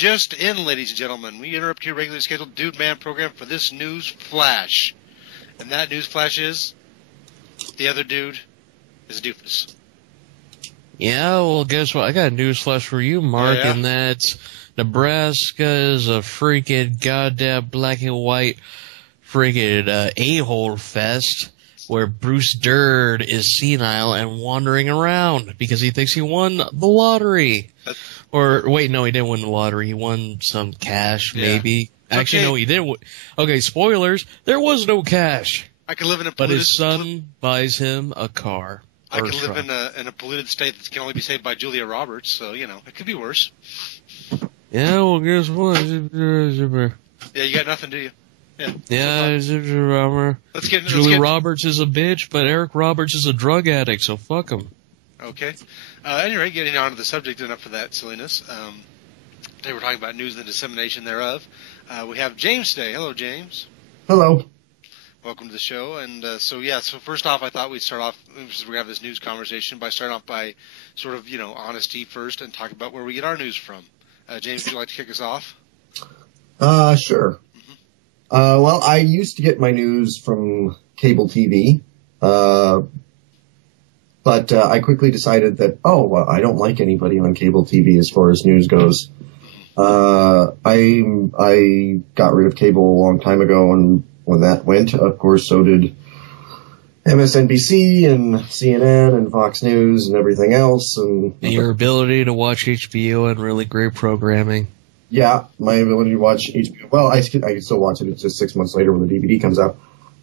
just in, ladies and gentlemen. We interrupt your regularly scheduled DudeMan program for this news flash. And that news flash is, the other dude is a doofus. Yeah, well, guess what? I got a news flash for you, Mark, Oh, yeah? and that's Nebraska is a freaking goddamn black and white freaking a-hole fest where Bruce Dern is senile and wandering around because he thinks he won the lottery. Or, wait, no, he didn't win the lottery. He won some cash, maybe. Actually, no, he didn't. Okay, spoilers. There was no cash. I could live in a but his son buys him a car. I could live in a polluted state that can only be saved by Julia Roberts, so, you know, it could be worse. Yeah, well, guess what? Yeah, you got nothing, do you? Yeah, Julia Roberts is a bitch, but Eric Roberts is a drug addict, so fuck him. Okay. Anyway, getting on to the subject, enough of that silliness. Today we're talking about news and the dissemination thereof. We have James today. Hello, James. Hello. Welcome to the show. And so first off, I thought we'd start off, since we have this news conversation, by starting off by sort of, honesty first and talk about where we get our news from. James, would you like to kick us off? Sure. Well, I used to get my news from cable TV, but I quickly decided that, I don't like anybody on cable TV as far as news goes. I got rid of cable a long time ago, and when that went, of course, so did MSNBC and CNN and Fox News and everything else. And your ability to watch HBO and really great programming. Yeah, my ability to watch HBO. Well, I can still watch it. It's just 6 months later when the DVD comes out.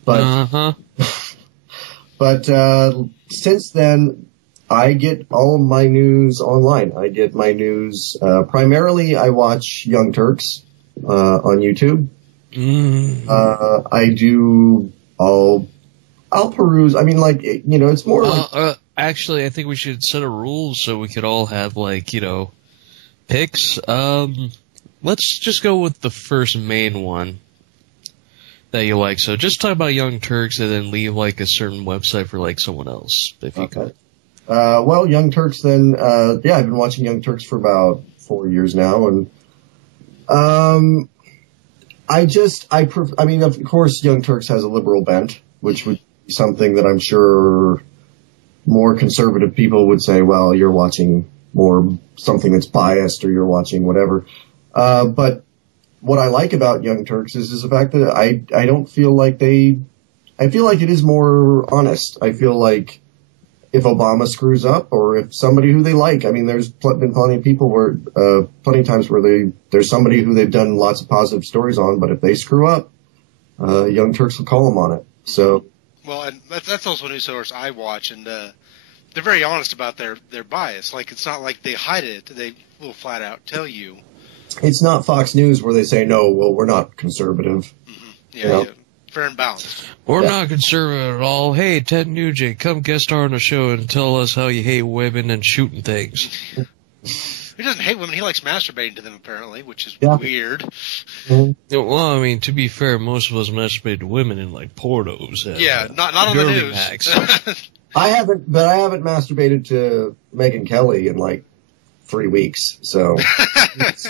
But, but since then, I get all of my news online. I get my news, primarily I watch Young Turks, on YouTube. I'll peruse. I mean, it's more like... Actually, I think we should set a rule so we could all have, picks. Let's just go with the first main one that you like. So just talk about Young Turks and then leave, a certain website for, someone else, if you could. Well, Young Turks then, I've been watching Young Turks for about 4 years now, and, of course, Young Turks has a liberal bent, which would be something that I'm sure more conservative people would say, well, you're watching more something that's biased or you're watching whatever. But what I like about Young Turks is the fact that I don't feel like I feel like it is more honest. I feel like if Obama screws up or if somebody who they like, there's been plenty of people plenty of times where there's somebody who they've done lots of positive stories on, but if they screw up, Young Turks will call them on it. So. Well, and that's also a news source I watch, and they're very honest about their bias. It's not like they hide it; they will flat out tell you. It's not Fox News where they say no. Well, we're not conservative. Mm-hmm. Yeah, fair and balanced. We're not conservative at all. Hey, Ted Nugent, come guest star on the show and tell us how you hate women and shooting things. He doesn't hate women. He likes masturbating to them, apparently, which is weird. Mm-hmm. Well, to be fair, most of us masturbate to women in pornos. And, not on the news. I haven't masturbated to Megyn Kelly in 3 weeks, so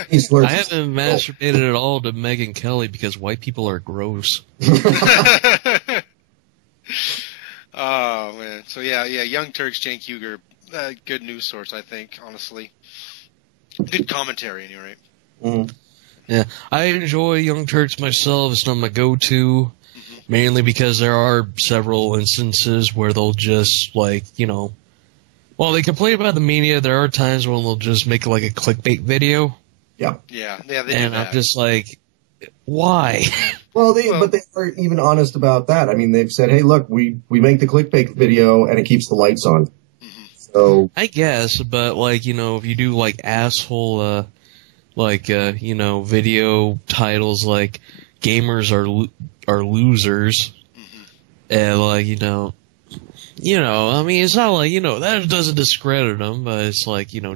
he's learned. I haven't masturbated at all to Megyn Kelly because white people are gross. Oh man, so Young Turks, Cenk Uygur, good news source, I think, honestly. Good commentary, anyway. Mm-hmm. Yeah, I enjoy Young Turks myself. It's not my go-to, mainly because there are several instances where they'll just while they complain about the media, there are times when they'll just make a clickbait video. Yeah. Yeah, they do and that. I'm just why? Well, but they aren't even honest about that. They've said, hey, look, we make the clickbait video and it keeps the lights on. Mm-hmm. So. I guess, but if you do asshole, video titles like gamers are losers, and it's not that doesn't discredit them, but it's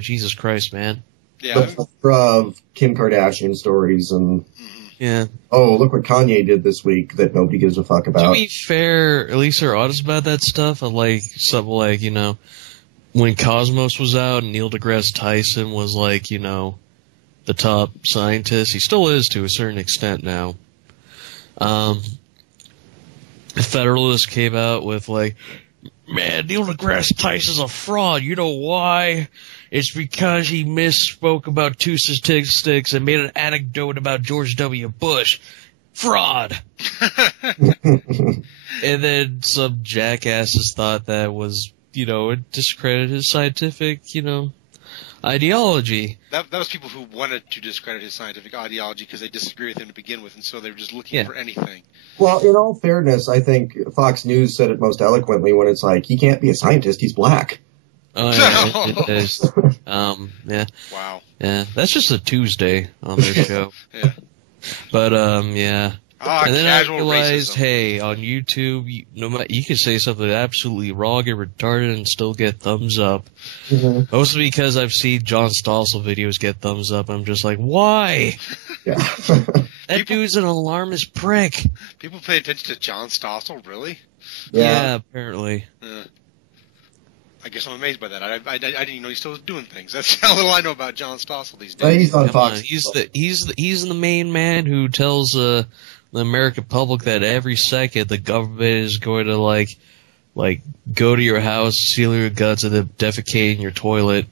Jesus Christ, man. Yeah. Of Kim Kardashian stories and. Yeah. Oh, look what Kanye did this week that nobody gives a fuck about. To be fair, at least they're honest about that stuff. I like something when Cosmos was out and Neil deGrasse Tyson was the the top scientist. He still is to a certain extent now. The Federalist came out with like, man, Neil deGrasse Tyson's a fraud. You know why? It's because he misspoke about two statistics and made an anecdote about George W. Bush. Fraud. And then some jackasses thought that was, it discredited his scientific, ideology. That was people who wanted to discredit his scientific ideology because they disagree with him to begin with, and so they were just looking for anything. Well, in all fairness, I think Fox News said it most eloquently when it's like, he can't be a scientist, he's black. Oh, yeah, it is. Yeah. Wow. Yeah, that's just a Tuesday on their show. Yeah. But, yeah. And then I realized, racism. hey, on YouTube, you can say something absolutely wrong and retarded and still get thumbs up. Mm-hmm. Mostly because I've seen John Stossel videos get thumbs up. I'm just like, why? Yeah. That dude's an alarmist prick. People pay attention to John Stossel, really? Yeah, apparently. I guess I'm amazed by that. I didn't even know he still was doing things. That's how little I know about John Stossel these days. He's on Fox. He's the main man who tells the American public that every second the government is going to like go to your house, seal your guts, and then defecate in your toilet.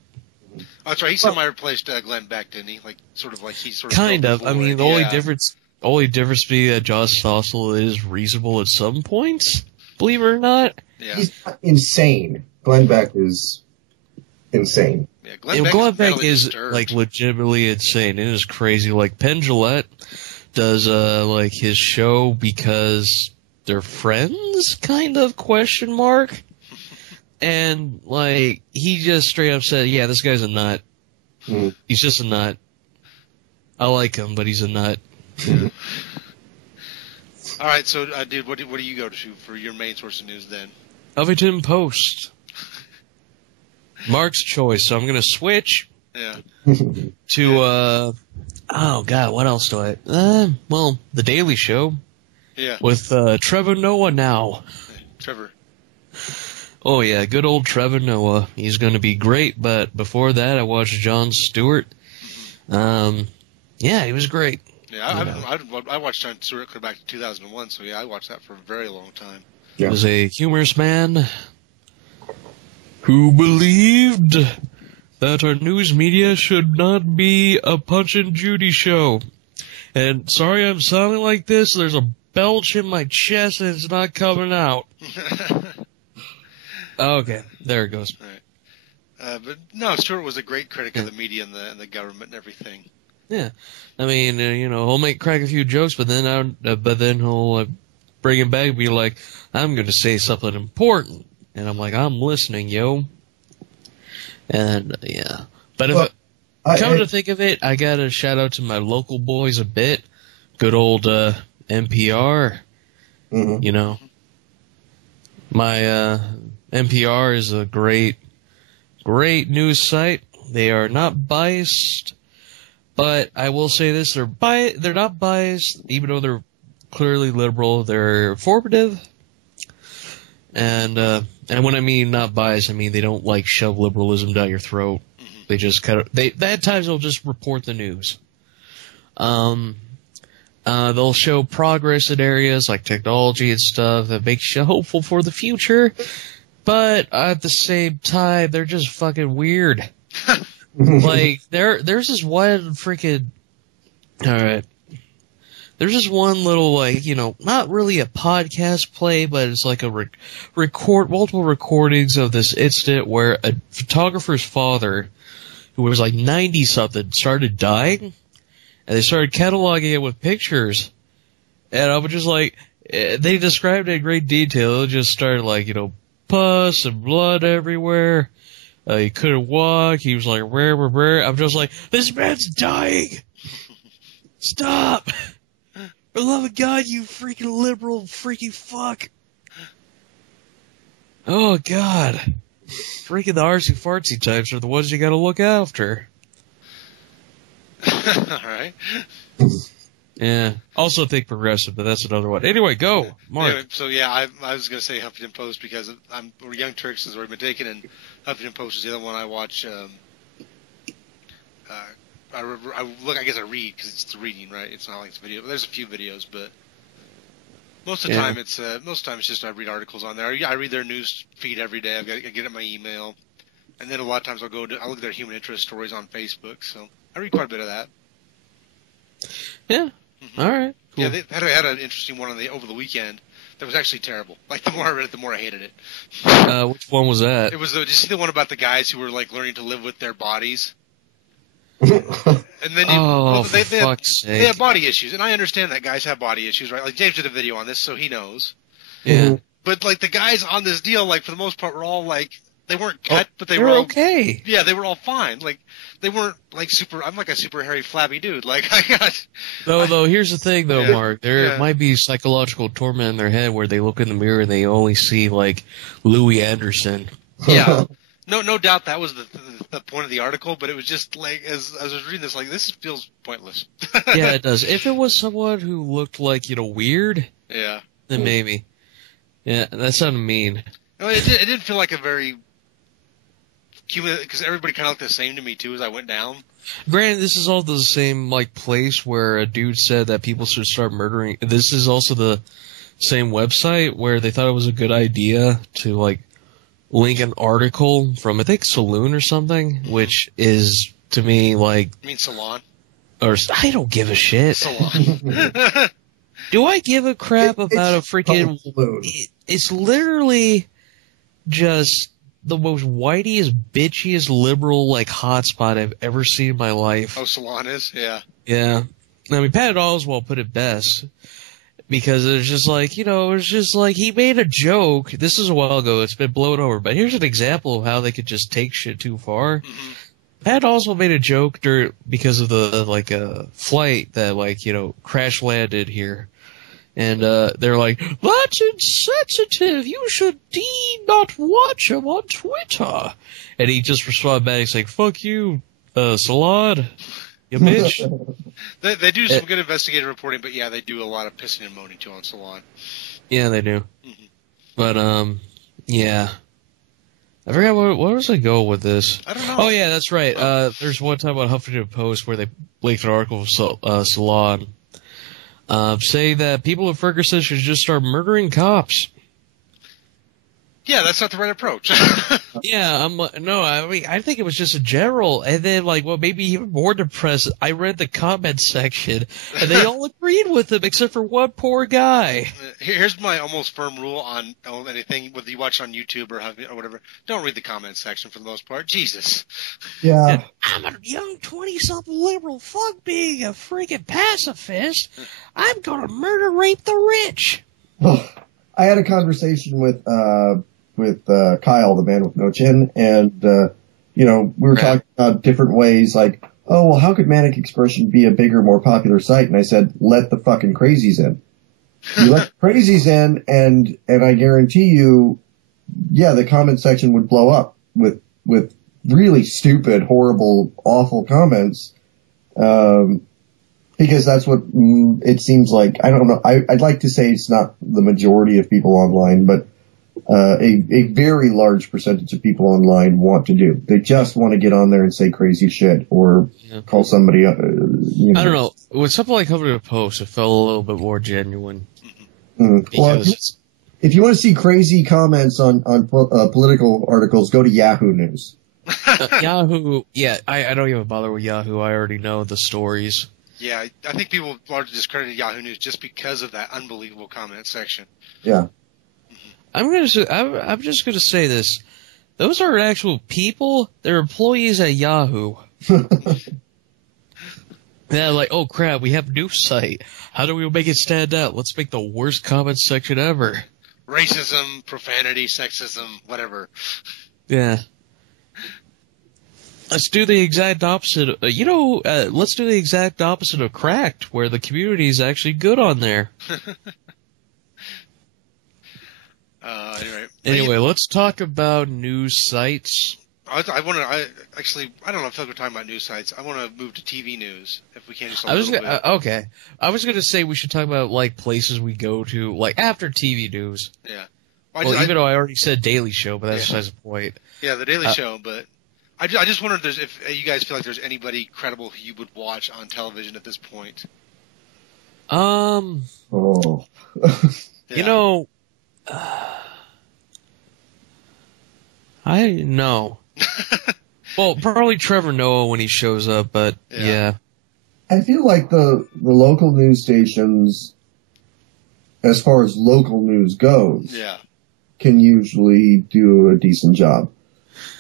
Oh, that's right. He semi-replaced Glenn Beck, didn't he? He's sort of kind of. I mean, the only difference being that John Stossel is reasonable at some points. Believe it or not. Yeah. He's not insane. Glenn Beck is insane. Yeah, Glenn Beck is disturbed. Legitimately insane. It is crazy. Penn Jillette does his show because they're friends, kind of ? And he just straight up said, "Yeah, this guy's a nut. He's just a nut. I like him, but he's a nut." Yeah. All right, so dude, what do you go to for your main source of news then? Huffington Post. Mark's choice. So I'm gonna switch. Yeah. To oh god, what else do I? The Daily Show. Yeah. With Trevor Noah now. Trevor. Oh yeah, good old Trevor Noah. He's gonna be great. But before that, I watched Jon Stewart. Yeah, he was great. Yeah, I watched Jon Stewart clear back to 2001. So yeah, I watched that for a very long time. He was a humorous man who believed that our news media should not be a Punch and Judy show. And sorry I'm sounding like this, there's a belch in my chest and it's not coming out. Okay, there it goes. All right. But no, Stewart was a great critic of the media and the government and everything. Yeah. I mean, he'll crack a few jokes, but then he'll bring it back and be like, I'm going to say something important. And I'm like, I'm listening, yo. And, yeah. But come to think of it, I got to shout out to my local boys a bit. Good old NPR. Mm-hmm. My NPR is a great news site. They are not biased, but I will say this, they're not biased, even though they're clearly liberal. They're informative. And when I mean not biased, I mean they don't shove liberalism down your throat. Mm-hmm. They just at times they'll just report the news. They'll show progress in areas like technology and stuff that makes you hopeful for the future. But at the same time, they're just fucking weird. There's this one freaking, alright. There's just one little, not really a podcast play, but it's like a multiple recordings of this incident where a photographer's father, who was 90-something, started dying, and they started cataloging it with pictures. And I was just they described it in great detail. It just started pus and blood everywhere. He couldn't walk. He was rare. I'm just this man's dying. Stop. For the love of God, you freaking liberal freaking fuck. Oh, God. Freaking the artsy-fartsy types are the ones you gotta look after. Alright. Yeah. Also think progressive, but that's another one. Anyway, go, Mark. Anyway, so yeah, I was gonna say Huffington Post because Young Turks has already been taken, and Huffington Post is the other one I watch. I guess I read because it's reading, right? It's not like it's video. There's a few videos, but most of the time it's just I read articles on there. I read their news feed every day. I get it in my email, and then a lot of times I look at their human interest stories on Facebook. So I read quite a bit of that. Yeah. Mm-hmm. All right. Cool. Yeah, they had an interesting one over the weekend. That was actually terrible. Like, the more I read it, the more I hated it. Which one was that? It was did you see the one about the guys who were, like, learning to live with their bodies? And then they have body issues, and I understand that guys have body issues, right? Like, James did a video on this, so he knows. Yeah. But, like, the guys on this deal, like, for the most part, were all, like, they weren't cut, but they were all okay. Yeah, they were all fine. Like, they weren't, like, I'm like a super hairy, flabby dude. Like, Though, here's the thing, though, Mark. There might be psychological torment in their head where they look in the mirror and they only see, like, Louis Anderson. Yeah. No doubt that was the point of the article, but it was just, like, as I was reading this, like, this feels pointless. Yeah, it does. If it was someone who looked like, weird, yeah, then maybe. Yeah, that sounded mean. No, it didn't feel like a very... because everybody kind of looked the same to me, too, as I went down. Granted, this is all the same, like, place where a dude said that people should start murdering. This is also the same website where they thought it was a good idea to, like, link an article from, I think, Saloon or something, which is, to me, like... You mean Salon? Or, I don't give a shit. Salon. Do I give a crap about a freaking... It's literally just... the most whiteyest, bitchiest liberal, like, hotspot I've ever seen in my life. Oh, Salon is? Yeah. Yeah. I mean, Pat Oswalt put it best. Because it was just like, it was just like, he made a joke. This is a while ago. It's been blown over. But here's an example of how they could just take shit too far. Mm-hmm. Pat Oswalt made a joke because of the, like, flight that, like, crash landed here. And they're like, that's insensitive. You should not watch him on Twitter. And he just responded back, he's like, fuck you, Salad, you bitch. They do some good investigative reporting, but yeah, they do a lot of pissing and moaning too on Salad. Yeah, they do. Mm-hmm. But, yeah. I forgot where was I go with this? I don't know. Oh, yeah, that's right. There's one time on Huffington Post where they linked an article of Salad. Say that people in Ferguson should just start murdering cops. Yeah, that's not the right approach. Yeah, I think it was just a general, and then, like, well, maybe even more depressed, I read the comment section, and they all agreed with him, except for one poor guy. Here's my almost firm rule on anything, whether you watch on YouTube or whatever, don't read the comment section for the most part. Jesus. Yeah. And I'm a young 20-something liberal, fuck being a freaking pacifist, I'm gonna murder, rape the rich. I had a conversation with Kyle, the man with no chin, and, we were talking about different ways, like, oh, well, how could Manic Expression be a bigger, more popular site? And I said, let the fucking crazies in. You let the crazies in, and I guarantee you, yeah, the comment section would blow up with really stupid, horrible, awful comments, because that's what it seems like. I don't know. I'd like to say it's not the majority of people online, but a very large percentage of people online want to do. They just want to get on there and say crazy shit or call somebody up. I don't know. With something like Huffington Post, it felt a little bit more genuine. Well, if you want to see crazy comments on political articles, go to Yahoo News. Yahoo, yeah, I don't even bother with Yahoo. I already know the stories. Yeah, I think people largely discredited Yahoo News just because of that unbelievable comment section. Yeah. I'm just gonna say this. Those are actual people. They're employees at Yahoo. They're like, oh crap, we have a new site. How do we make it stand out? Let's make the worst comment section ever. Racism, profanity, sexism, whatever. Yeah. Let's do the exact opposite. Let's do the exact opposite of Cracked, where the community is actually good on there. Anyway, let's talk about news sites. I don't know if we're talking about news sites. I want to move to TV news, if we can just okay. I was going to say we should talk about, like, places we go to, like, after TV news. Yeah. Even though I already said Daily Show, but that's besides the point. Yeah, the Daily Show, but I just wondered if you guys feel like there's anybody credible who you would watch on television at this point. Oh. You know, I know. Well, probably Trevor Noah when he shows up, but yeah. I feel like the local news stations, as far as local news goes, can usually do a decent job.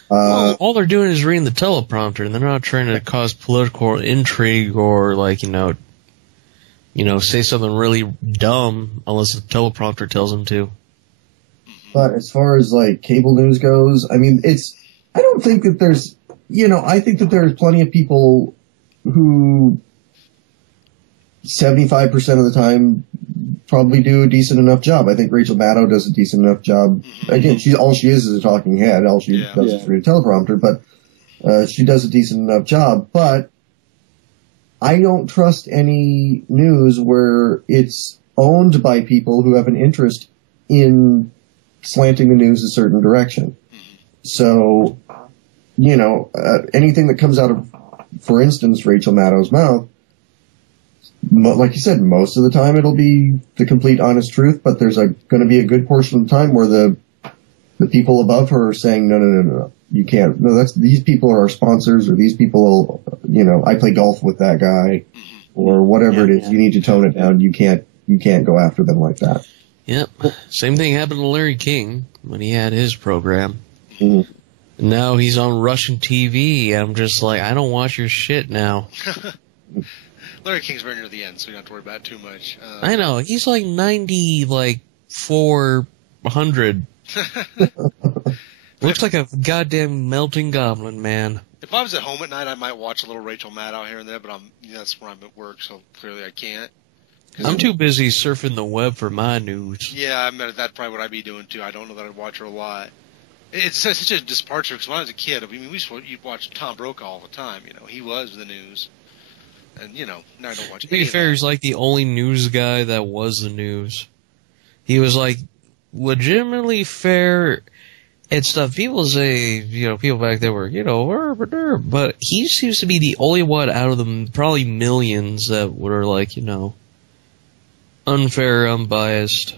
Well, all they're doing is reading the teleprompter, and they're not trying to cause political intrigue or, like, say something really dumb unless the teleprompter tells them to. But as far as, like, cable news goes, I mean, I don't think that there's, I think that there's plenty of people who 75% of the time probably do a decent enough job. I think Rachel Maddow does a decent enough job. Again, all she is a talking head. All she does is read a teleprompter, but she does a decent enough job. But I don't trust any news where it's owned by people who have an interest in slanting the news a certain direction. So, anything that comes out of, for instance, Rachel Maddow's mouth, like you said, most of the time it'll be the complete honest truth, but there's going to be a good portion of the time where the people above her are saying, no, you can't. No, these people are our sponsors, or these people, I play golf with that guy, or whatever it is. You need to tone it down. You can't go after them like that. Yep. Same thing happened to Larry King when he had his program. Mm-hmm. Now he's on Russian TV, and I'm just like, I don't watch your shit now. Larry King's very near the end, so you don't have to worry about it too much. I know. He's like 400. Looks like a goddamn melting goblin, man. If I was at home at night, I might watch a little Rachel Maddow here and there, but that's where I'm at work, so clearly I can't. I'm too busy surfing the web for my news. Yeah, I mean, that's probably what I'd be doing too. I don't know that I'd watch her a lot. It's such a departure, because when I was a kid, you'd watch Tom Brokaw all the time. He was the news. And, now I don't watch it. To be fair, he's like the only news guy that was the news. He was like legitimately fair and stuff. People say, people back there were, but he seems to be the only one out of the probably millions that were like, unfair, unbiased,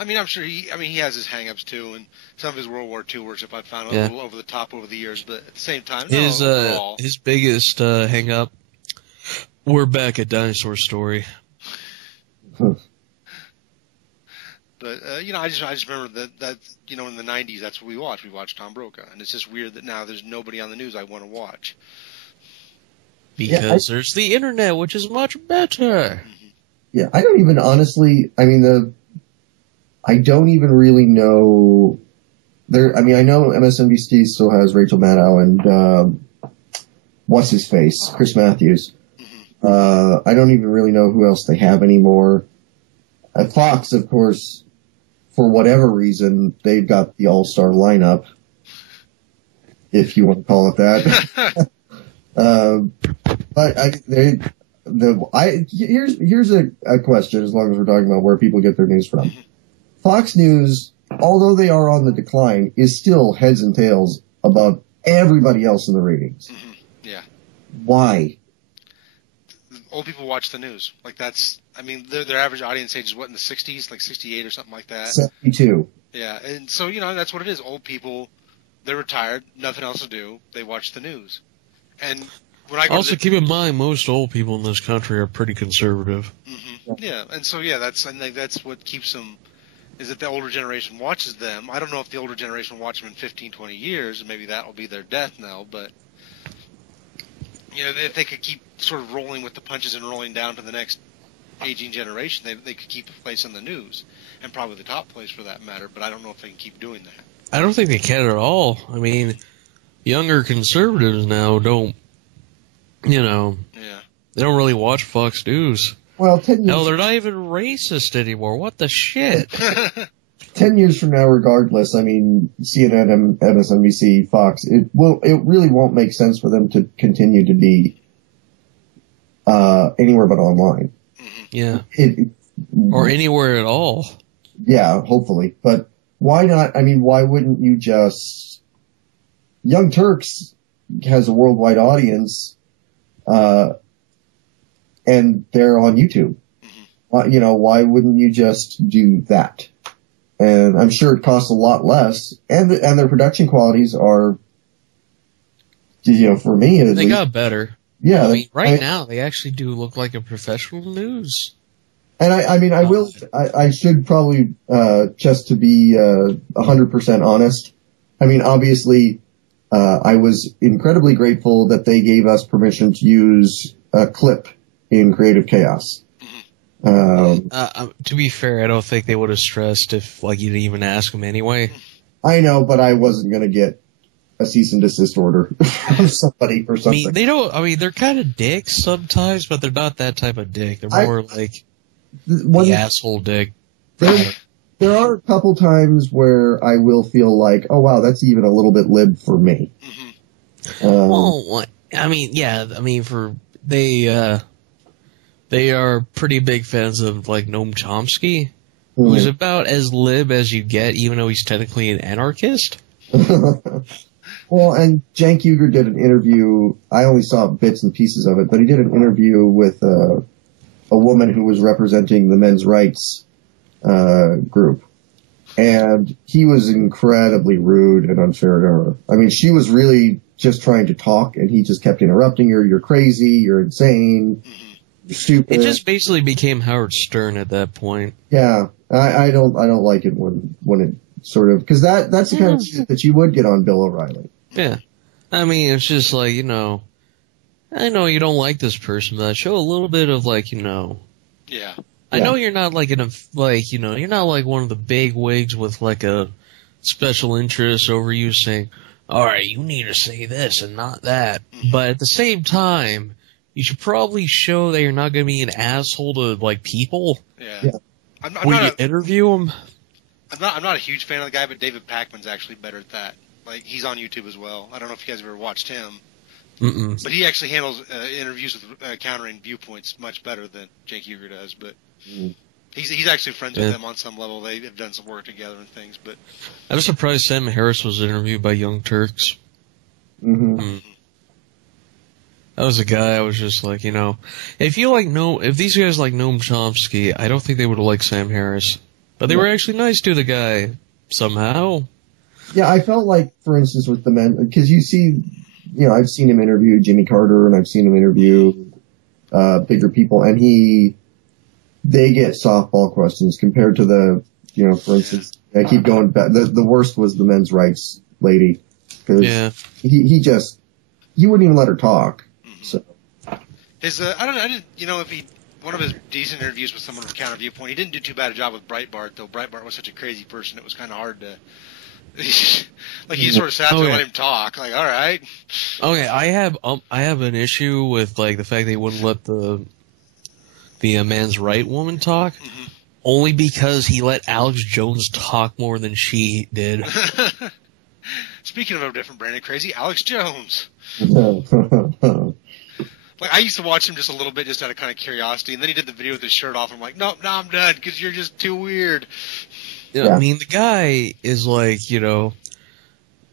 I mean, I'm sure he has his hang-ups too, and some of his World War II worship I've found a little over the top over the years, but at the same time, his biggest hang-up, we're back at Dinosaur Story. But, I just remember that in the 90s, that's what we watched. We watched Tom Brokaw, and it's just weird that now there's nobody on the news I want to watch. Because there's the internet, which is much better. Yeah, I don't even honestly, I don't even really know I know MSNBC still has Rachel Maddow and, what's his face? Chris Matthews. I don't even really know who else they have anymore. At Fox, of course, for whatever reason, they've got the all-star lineup, if you want to call it that. But here's a question, as long as we're talking about where people get their news from. Fox News, although they are on the decline, is still heads and tails above everybody else in the ratings. Mm-hmm. Yeah. Why? Old people watch the news. Like their average audience age is what, in the 60s, like 68 or something like that. 72. Yeah, and so that's what it is. Old people, they're retired, nothing else to do. They watch the news. And when I also keep in mind, most old people in this country are pretty conservative. Mm-hmm. Yeah, and so I think that's what keeps them. Is that the older generation watches them. I don't know if the older generation will watch them in 15, 20 years, and maybe that will be their death knell, but if they could keep sort of rolling with the punches and rolling down to the next aging generation, they could keep a place in the news, and probably the top place for that matter, but I don't know if they can keep doing that. I don't think they can at all. I mean, younger conservatives now don't, they don't really watch Fox News. Well, 10 years. No, they're not even racist anymore. What the shit? 10 years from now, regardless, CNN, MSNBC, Fox, it really won't make sense for them to continue to be anywhere but online. Yeah. Or anywhere at all. Yeah, hopefully. But why not? Why wouldn't you just Young Turks has a worldwide audience, and they're on YouTube. Why wouldn't you just do that? And I'm sure it costs a lot less, and their production qualities are, for me, they got better. Yeah, I mean, now they actually do look like a professional news. And I should probably, just to be 100% honest. I mean, obviously, I was incredibly grateful that they gave us permission to use a clip in Creative Chaos. To be fair, I don't think they would have stressed if, you didn't even ask them anyway. I know, but I wasn't going to get a cease and desist order from somebody for something. They're kind of dicks sometimes, but they're not that type of dick. They're more the asshole dick. There are a couple times where I will feel like, oh wow, that's even a little bit lib for me. They are pretty big fans of Noam Chomsky, who's about as lib as you get, even though he's technically an anarchist. Well, and Cenk Uygur did an interview. I only saw bits and pieces of it, but he did an interview with a woman who was representing the men's rights group, and he was incredibly rude and unfair to her. I mean, she was really just trying to talk, and he just kept interrupting her. You're crazy. You're insane. You're stupid. It just basically became Howard Stern at that point. Yeah, I don't like it when it sort of, because that's the kind of shit that you would get on Bill O'Reilly. Yeah, I mean, it's just I know you don't like this person, but show a little bit of Yeah. I know you're not you're not one of the big wigs with a special interest over you saying, all right, you need to say this and not that. But at the same time, you should probably show that you're not going to be an asshole to people. Yeah. When you interview them. I'm not a huge fan of the guy, but David Pakman's actually better at that. He's on YouTube as well. I don't know if you guys have ever watched him. Mm-mm. But he actually handles interviews with countering viewpoints much better than Cenk Uygur does. But he's actually friends with them on some level. They have done some work together and things. But I was surprised Sam Harris was interviewed by Young Turks. Mm-hmm. That was a guy I was just if if these guys like Noam Chomsky, I don't think they would have liked Sam Harris. But they were actually nice to the guy somehow. Yeah, I felt for instance, with the men, because you see, I've seen him interview Jimmy Carter, and I've seen him interview bigger people, and they get softball questions compared to the, for instance, I keep going back. The worst was the men's rights lady, because he wouldn't even let her talk. So one of his decent interviews with someone with counter viewpoint. He didn't do too bad a job with Breitbart, though. Breitbart was such a crazy person; it was kind of hard to. He sort of sat there and let him talk. All right. Okay, I have an issue with the fact they wouldn't let the man's right woman talk, only because he let Alex Jones talk more than she did. Speaking of a different brand of crazy, Alex Jones. I used to watch him just a little bit, just out of kind of curiosity, and then he did the video with his shirt off. And I'm like, no, I'm done because you're just too weird. Yeah. I mean, the guy is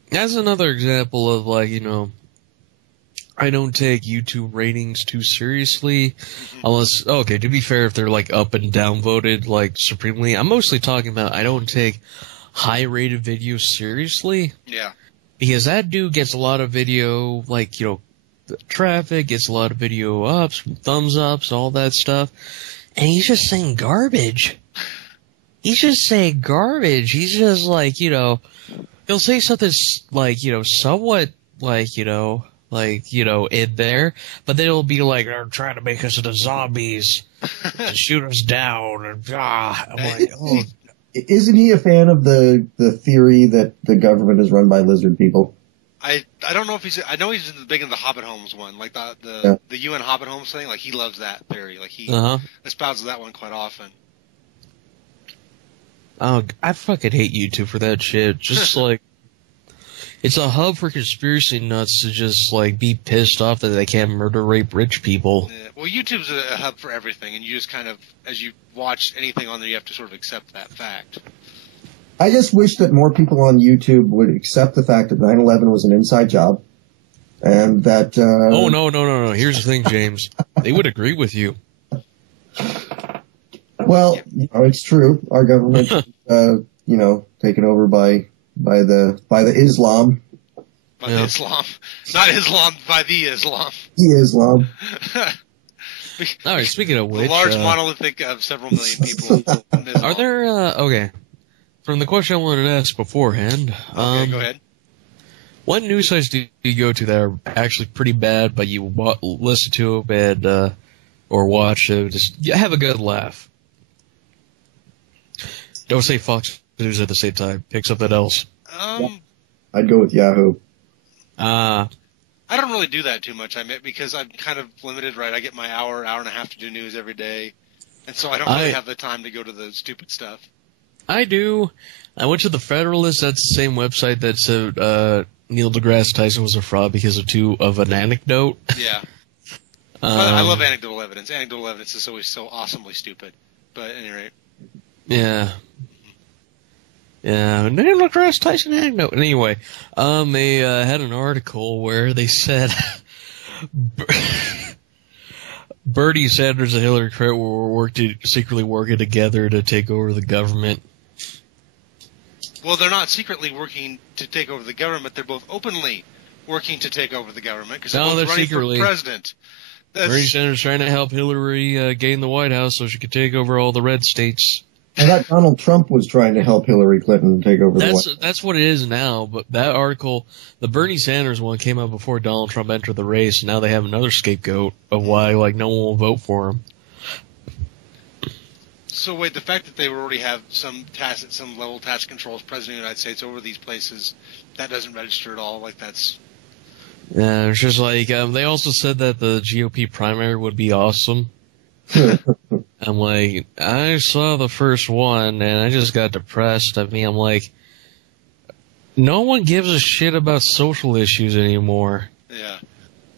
that's another example of I don't take YouTube ratings too seriously, unless, to be fair, if they're up and down voted supremely. I'm mostly talking about I don't take high rated videos seriously. Yeah. Because that dude gets a lot of video, traffic, gets a lot of video ups, thumbs ups, all that stuff, and he's just saying garbage. He's just saying garbage. He's just he'll say something somewhat in there, but then it'll be they're trying to make us into zombies to shoot us down, and I'm like, oh. Isn't he a fan of the theory that the government is run by lizard people? I don't know if I know he's big into the Hobbit Homes one, the UN Hobbit Homes thing. He loves that theory. He espouses that one quite often. Oh, I fucking hate YouTube for that shit. Just it's a hub for conspiracy nuts to just be pissed off that they can't murder, rape rich people. Yeah. Well, YouTube's a hub for everything, and you just kind of, as you watch anything on there, you have to sort of accept that fact. I just wish that more people on YouTube would accept the fact that 9/11 was an inside job, and that. Oh no! Here's the thing, James. They would agree with you. Well, it's true. Our government, taken over by the Islam. By the Islam, not Islam. By the Islam. The Islam. All right. Speaking of which, a large monolithic of several million people. In Islam. Are there? Okay. From the question I wanted to ask beforehand. Okay, go ahead. What news sites do you go to that are actually pretty bad, but you listen to them and or watch just have a good laugh? Don't say Fox News at the same time. Pick something else. I'd go with Yahoo. I don't really do that too much, because I'm kind of limited, right? I get my hour and a half to do news every day, and so I don't really have the time to go to the stupid stuff. I do. I went to the Federalist. That's the same website that said Neil deGrasse Tyson was a fraud because of an anecdote. Yeah. I love anecdotal evidence. Anecdotal evidence is always so awesomely stupid. But at any rate. Yeah. Yeah, Neil deGrasse Tyson anecdote. Anyway, they had an article where they said Bernie Sanders and Hillary Clinton were secretly working together to take over the government. Well, they're not secretly working to take over the government. They're both openly working to take over the government because they're both running for president. Bernie Sanders trying to help Hillary gain the White House so she could take over all the red states. I thought Donald Trump was trying to help Hillary Clinton take over the White House. That's what it is now, but that article, the Bernie Sanders one, came out before Donald Trump entered the race, and now they have another scapegoat of why no one will vote for him. So wait, the fact that they already have some level of task control as President of the United States over these places, that doesn't register at all? That's... Yeah, it's just they also said that the GOP primary would be awesome. I'm like, I saw the first one and I just got depressed. I'm like, no one gives a shit about social issues anymore. Yeah.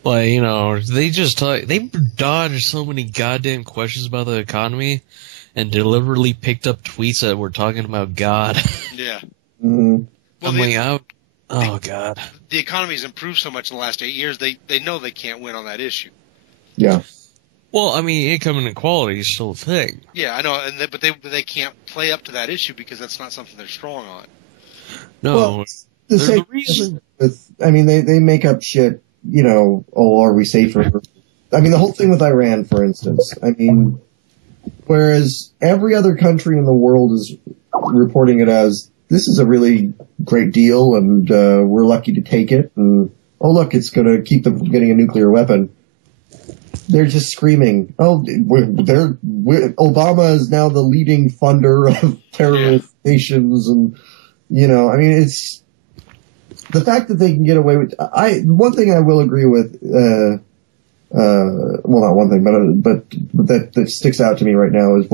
They just they dodged so many goddamn questions about the economy and deliberately picked up tweets that were talking about God. Yeah. Mm-hmm. Well, oh God. The economy's improved so much in the last 8 years, they know they can't win on that issue. Yeah. Well, income inequality is still a thing. Yeah, I know, but they can't play up to that issue because that's not something they're strong on. No, well, the reason. They make up shit. Are we safer? The whole thing with Iran, for instance. Whereas every other country in the world is reporting it as this is a really great deal, and we're lucky to take it. And look, it's going to keep them from getting a nuclear weapon. They're just screaming, Obama is now the leading funder of terrorist nations. And, it's the fact that they can get away with, one thing I will agree with, not one thing, but that sticks out to me right now is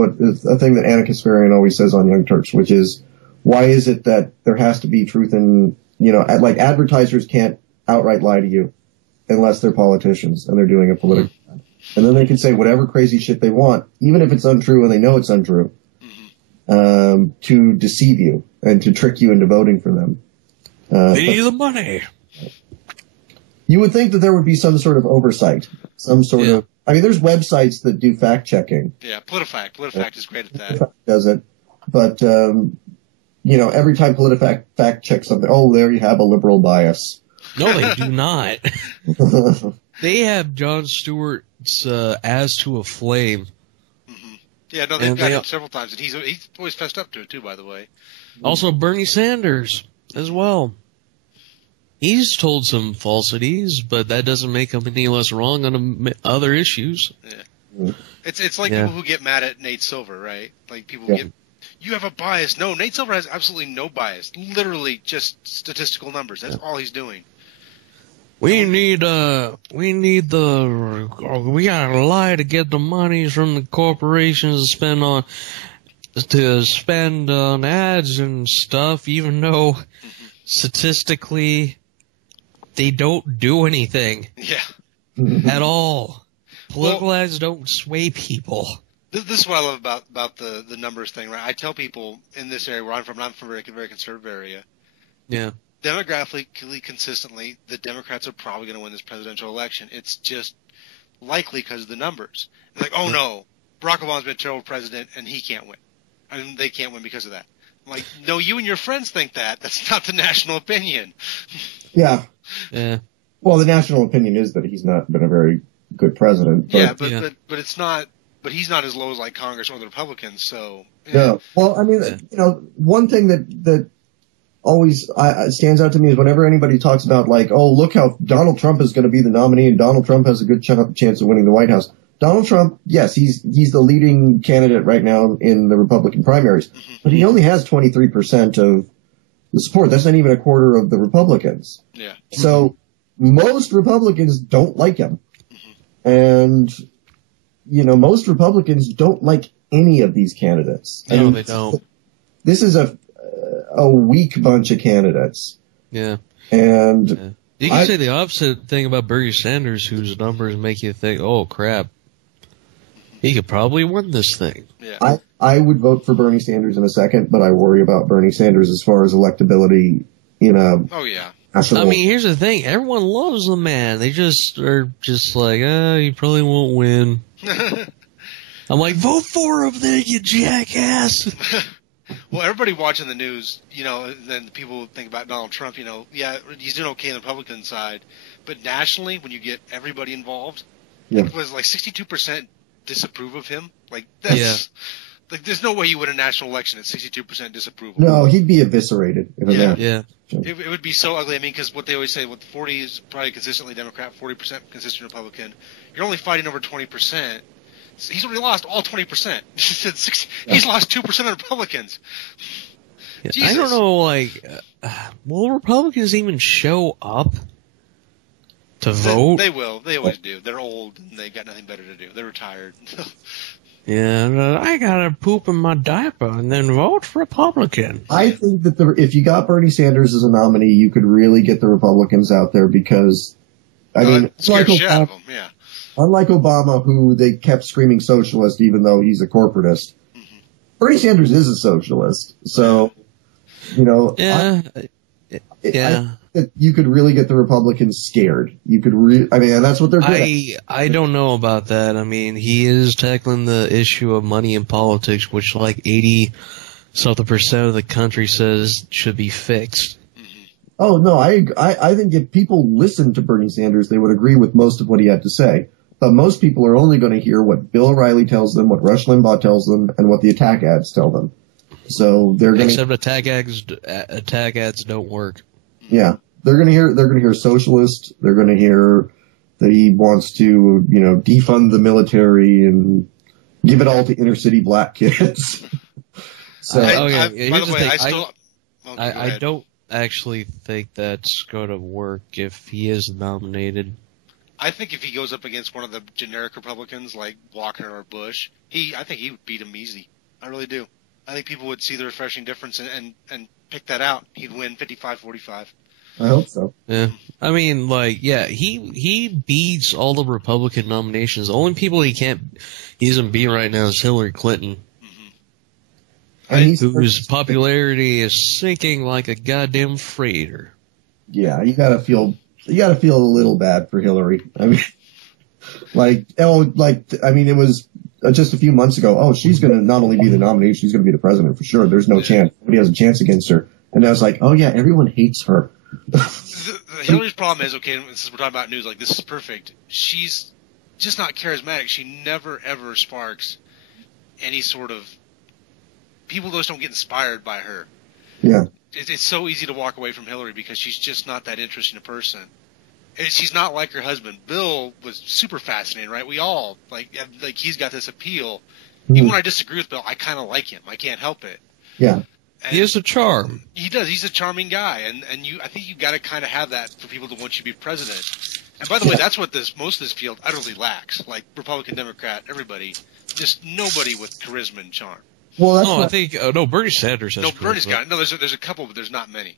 a thing that Anna Kasparian always says on Young Turks, which is, why is it that there has to be truth in, advertisers can't outright lie to you unless they're politicians and they're doing a political ad. And then they can say whatever crazy shit they want, even if it's untrue and they know it's untrue, to deceive you and to trick you into voting for them. They need the money. You would think that there would be some sort of oversight, some sort of. There's websites that do fact checking. Yeah, PolitiFact. PolitiFact is great at that. Does it? But every time PolitiFact fact checks something, there you have a liberal bias. No, they do not. They have Jon Stewart's As to a Flame. Mm-hmm. Yeah, no, they've got it several times, and he's always fessed up to it too, by the way. Also, Bernie Sanders as well. He's told some falsities, but that doesn't make him any less wrong on other issues. Yeah. It's like people who get mad at Nate Silver, right? Like people get, you have a bias. No, Nate Silver has absolutely no bias. Literally just statistical numbers. That's all he's doing. We gotta lie to get the money from the corporations to spend on ads and stuff, even though statistically they don't do anything. Yeah. At all. Political ads don't sway people. This is what I love about the numbers thing, right? I tell people in this area where I'm from a very, very conservative area. Yeah. Demographically, consistently, the Democrats are probably going to win this presidential election. It's just likely because of the numbers. It's like, oh no, Barack Obama's been a terrible president and he can't win. I mean, they can't win because of that. I'm like, no, you and your friends think that. That's not the national opinion. Yeah. Yeah. Well, the national opinion is that he's not been a very good president. But, but it's not. But he's not as low as like Congress or the Republicans. So yeah. No. Well, I mean, one thing that always stands out to me is whenever anybody talks about like, oh, look how Donald Trump is going to be the nominee and Donald Trump has a good chance of winning the White House. Donald Trump, yes, he's the leading candidate right now in the Republican primaries, but he only has 23% of the support. That's not even a quarter of the Republicans. Yeah. So most Republicans don't like him. And, most Republicans don't like any of these candidates. No, they don't. This is a weak bunch of candidates. Yeah. And you can say the opposite thing about Bernie Sanders, whose numbers make you think, oh, crap. He could probably win this thing. Yeah. I would vote for Bernie Sanders in a second, but I worry about Bernie Sanders as far as electability in a Oh, yeah. national. I mean, here's the thing. Everyone loves the man. They just are just like, he probably won't win. I'm like, vote for him then, you jackass. Well, everybody watching the news, then people think about Donald Trump, yeah, he's doing okay on the Republican side. But nationally, when you get everybody involved, it was like 62% disapprove of him. Like, that's, like, there's no way you win a national election at 62% disapproval. No, he'd be eviscerated. It would be so ugly. I mean, because what they always say, 40 is probably consistently Democrat, 40% consistent Republican. You're only fighting over 20%. He's already lost all 20%. He's lost 2% of Republicans. Yeah, I don't know, will Republicans even show up to vote? They will. They always do. They're old and they got nothing better to do. They're retired. Yeah, I gotta poop in my diaper and then vote Republican. I think that if you got Bernie Sanders as a nominee, you could really get the Republicans out there because, scare shit out of them, yeah. Unlike Obama, who they kept screaming socialist even though he's a corporatist, Bernie Sanders is a socialist. So, I think that you could really get the Republicans scared. You could and that's what they're doing. I don't know about that. I mean, he is tackling the issue of money in politics, which like 80-something% of the country says should be fixed. Oh, no, I think if people listened to Bernie Sanders, they would agree with most of what he had to say. But most people are only going to hear what Bill O'Reilly tells them, what Rush Limbaugh tells them, and what the attack ads tell them. So they're going Except attack ads don't work. Yeah. They're going to hear socialist. They're going to hear that he wants to, defund the military and give it all to inner city black kids. So, by the way, I don't actually think that's going to work if he is nominated. I think if he goes up against one of the generic Republicans like Walker or Bush, I think he would beat him easy. I really do. I think people would see the refreshing difference and pick that out. He'd win 55-45. I hope so. Yeah. I mean, he beats all the Republican nominations. The only people he doesn't beat right now is Hillary Clinton. Whose popularity is sinking like a goddamn freighter. Yeah, you gotta feel a little bad for Hillary. I mean, it was just a few months ago. Oh, she's gonna not only be the nominee, she's gonna be the president for sure. There's no chance. Nobody has a chance against her. And I was like, oh yeah, everyone hates her. Hillary's problem is, okay, since we're talking about news, this is perfect. She's just not charismatic. She never ever sparks any sort of. People just don't get inspired by her. Yeah. It's so easy to walk away from Hillary because she's just not that interesting a person. And she's not like her husband. Bill was super fascinating, right? We all, he's got this appeal. Even when I disagree with Bill, I kind of like him. I can't help it. Yeah. And he has a charm. He does. He's a charming guy. And I think you've got to kind of have that for people to want you to be president. And by the way, that's what most of this field utterly lacks. Like Republican, Democrat, everybody. Just nobody with charisma and charm. Well, that's I think Bernie Sanders has. No, Bernie's got it. No, there's a couple, but there's not many.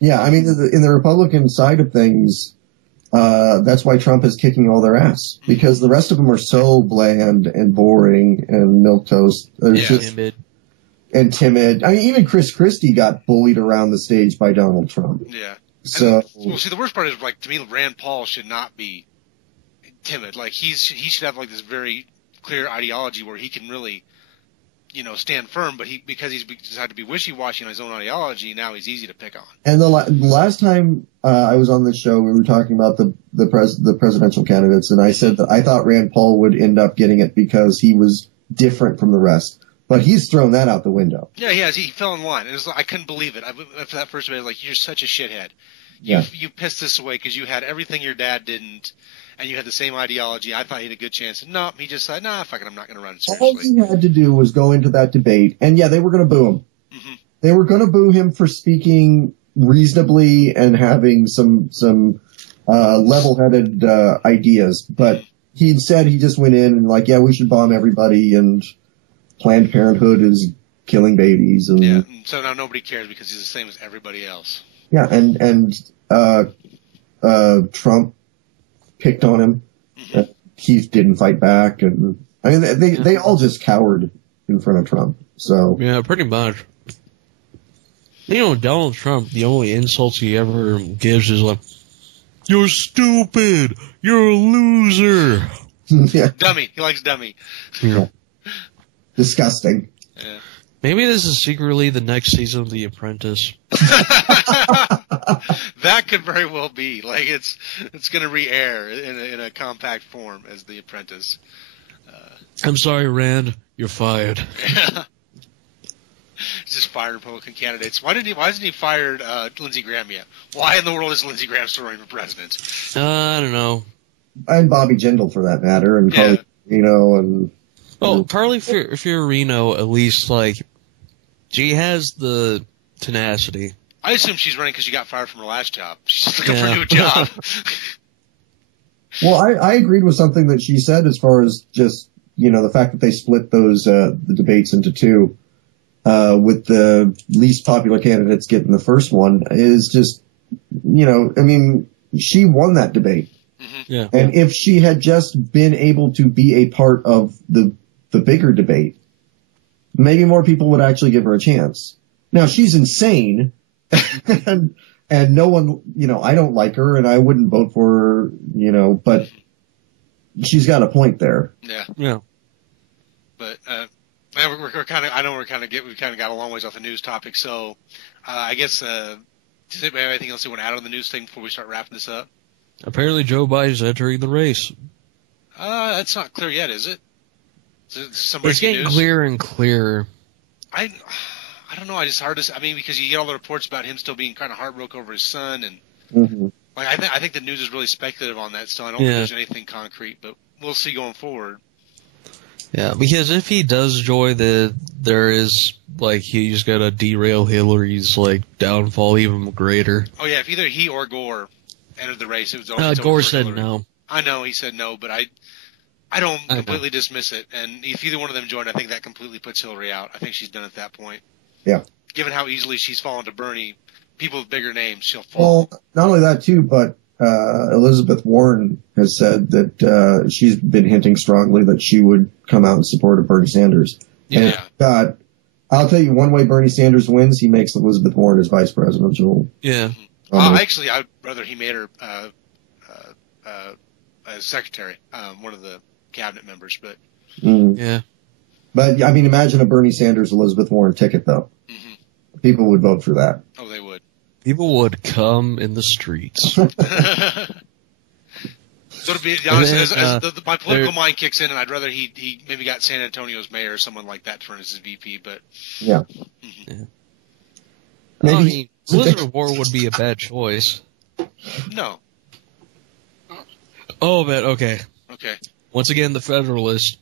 Yeah, I mean, in the Republican side of things, That's why Trump is kicking all their ass, because the rest of them are so bland and boring and milquetoast. Timid. And timid. I mean, even Chris Christie got bullied around the stage by Donald Trump. Yeah. So, well, see, the worst part is, like, to me, Rand Paul should not be timid. Like, he should have, like, this very clear ideology where he can really, stand firm, but because he's decided to be wishy-washy on his own ideology, now he's easy to pick on. And the last time I was on this show, we were talking about the presidential candidates, and I said that I thought Rand Paul would end up getting it because he was different from the rest. But he's thrown that out the window. Yeah, he has. He fell in line. I couldn't believe it. After that first debate, I was like, you're such a shithead. You pissed this away because you had everything your dad didn't, and you had the same ideology. I thought he had a good chance. No, he just said, nah, fuck it, I'm not going to run seriously. All he had to do was go into that debate, and yeah, they were going to boo him. Mm-hmm. They were going to boo him for speaking reasonably and having some level-headed ideas, but he said he just went in and like, yeah, we should bomb everybody, and Planned Parenthood is killing babies. And, yeah, so now nobody cares because he's the same as everybody else. Yeah, and Trump picked on him. Mm-hmm. Keith didn't fight back, and I mean they all just cowered in front of Trump. So yeah, pretty much. Donald Trump, the only insults he ever gives is like, "You're stupid. You're a loser." Yeah. Dummy. He likes dummy. Yeah. Disgusting. Yeah. Maybe this is secretly the next season of The Apprentice. That could very well be. Like it's going to re-air in a compact form as The Apprentice. I'm sorry, Rand. You're fired. He's just fired Republican candidates. Why hasn't he fired Lindsey Graham yet? Why in the world is Lindsey Graham still running for president? I don't know. And Bobby Jindal, for that matter, and Carly, and. Oh, Carly Fiorina, at least, like, she has the tenacity. I assume she's running because she got fired from her last job. She's looking for a new job. Well, I agreed with something that she said as far as just, the fact that they split those, the debates into two, with the least popular candidates getting the first one is just, she won that debate. Mm-hmm. Yeah. And if she had just been able to be a part of the bigger debate, maybe more people would actually give her a chance. Now, she's insane, and no one, I don't like her, and I wouldn't vote for her, but she's got a point there. Yeah. Yeah. But we've kind of got a long ways off the news topic, so I guess does anybody have anything else you want to add on the news thing before we start wrapping this up? Apparently Joe Biden's entering the race. That's not clear yet, is it? It's getting clearer and clearer. I don't know. It's hard to. I mean, because you get all the reports about him still being kind of heartbroken over his son, and I think the news is really speculative on that still. I don't think there's anything concrete, but we'll see going forward. Yeah, because if he does join, there is he's got to derail Hillary's downfall even greater. Oh yeah, if either he or Gore entered the race, it was Gore said no. I know he said no, but I don't completely dismiss it. And if either one of them joined, I think that completely puts Hillary out. I think she's done at that point. Yeah. Given how easily she's fallen to Bernie, people with bigger names, she'll fall. Well, not only that too, but Elizabeth Warren has said that she's been hinting strongly that she would come out in support of Bernie Sanders. Yeah. And I'll tell you, one way Bernie Sanders wins, he makes Elizabeth Warren his vice presidential. Yeah. Actually, I'd rather he made her as secretary, one of the cabinet members, but yeah. But I mean, imagine a Bernie Sanders Elizabeth Warren ticket, though. Mm-hmm. People would vote for that. Oh, they would. People would come in the streets. So to be honest, my political mind kicks in, and I'd rather he maybe got San Antonio's mayor or someone like that to run as his VP, but yeah. Yeah. Maybe I mean, Elizabeth Warren would be a bad choice. No. Oh, but okay. Okay. Once again, the Federalist.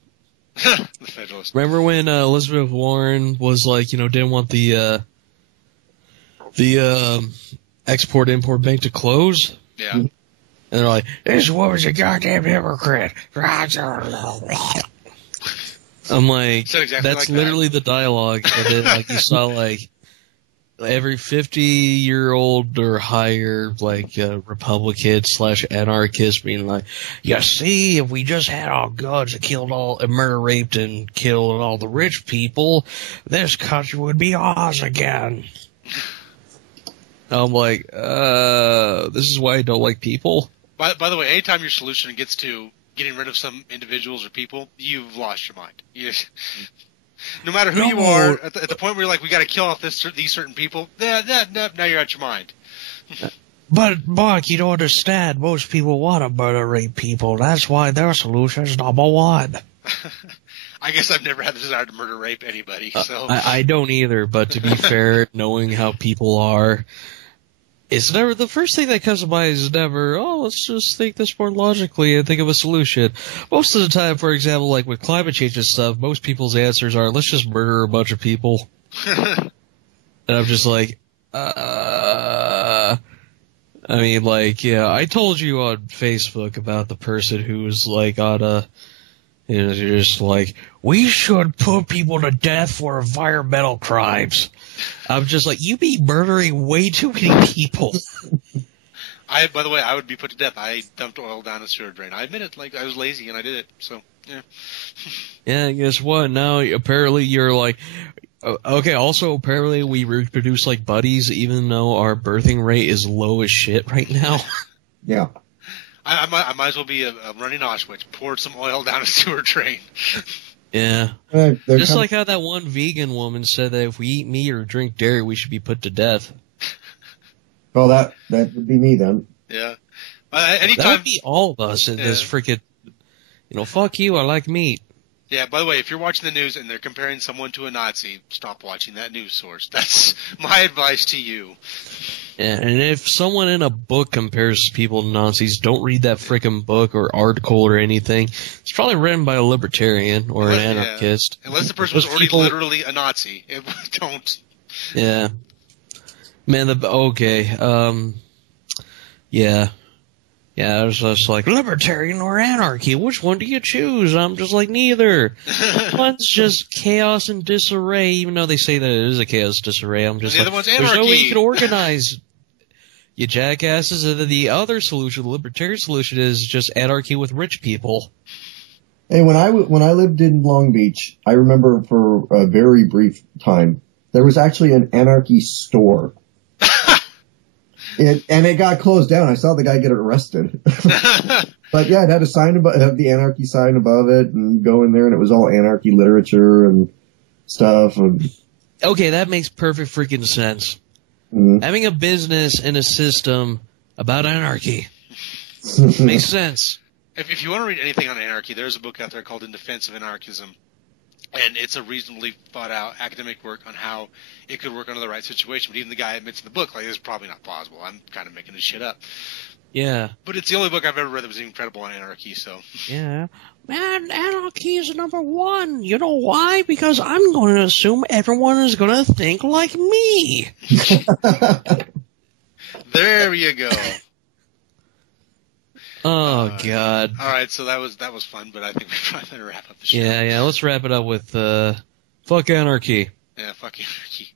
The Federalist. Remember when Elizabeth Warren was didn't want the Export-Import Bank to close? Yeah. And they're like, this woman's a goddamn hypocrite. I'm like, exactly that's like literally the dialogue. And then you saw every 50-year-old or higher, like, Republican/anarchist being like, you see, if we just had all guns and and murder, raped, and killed all the rich people, this country would be ours again. I'm like, this is why I don't like people. By the way, anytime your solution gets to getting rid of some individuals or people, you've lost your mind. No matter who you are, at the point where you're like, we got to kill off these certain people, now you're out your mind. But, Mark, you don't understand. Most people want to murder, rape people. That's why their solution is number one. I guess I've never had the desire to murder, rape anybody. So I don't either, but to be fair, knowing how people are, it's never, the first thing that comes to mind is never, let's just think this more logically and think of a solution. Most of the time, for example, like with climate change and stuff, most people's answers are, let's just murder a bunch of people. And I'm just like, I mean, like, yeah, I told you on Facebook about the person who was like on you're just like, we should put people to death for environmental crimes. I'm just like, you be murdering way too many people. By the way, I would be put to death. I dumped oil down a sewer drain. I admit it, like, I was lazy and I did it, so, yeah. Yeah, guess what? Now, apparently you're like, okay, also apparently we reproduce like buddies even though our birthing rate is low as shit right now. Yeah. I might as well be a running Auschwitz. Poured some oil down a sewer drain. Yeah. Just like how that one vegan woman said that if we eat meat or drink dairy, we should be put to death. Well, that would be me then. Yeah. Anytime, that would be all of us in this freaking, fuck you, I like meat. Yeah, by the way, if you're watching the news and they're comparing someone to a Nazi, stop watching that news source. That's my advice to you. Yeah, and if someone in a book compares people to Nazis, don't read that frickin' book or article or anything. It's probably written by a libertarian or an anarchist. Yeah. Unless the person was already literally a Nazi. Don't. Yeah. Man, yeah. Yeah, I was just like, libertarian or anarchy, which one do you choose? I'm just like, neither. One's just chaos and disarray, even though they say that it is a chaos disarray. I'm just like, there's no way you can organize, you jackasses. And then the other solution, the libertarian solution, is just anarchy with rich people. Hey, when I lived in Long Beach, I remember for a very brief time, there was actually an anarchy store. And it got closed down. I saw the guy get arrested. But yeah, it had a sign have the anarchy sign above it, and go in there, and it was all anarchy literature and stuff. And okay, that makes perfect freaking sense. Mm-hmm. Having a business and a system about anarchy makes sense. If you want to read anything on anarchy, there's a book out there called In Defense of Anarchism. And it's a reasonably thought-out academic work on how it could work under the right situation. But even the guy admits in the book, like, this is probably not plausible. I'm kind of making this shit up. Yeah. But it's the only book I've ever read that was incredible on anarchy, so. Yeah. Man, anarchy is number one. You know why? Because I'm going to assume everyone is going to think like me. There you go. Oh, God. All right, so that was fun, but I think we probably better wrap up the show. Yeah, let's wrap it up with, fuck anarchy. Yeah, fuck anarchy.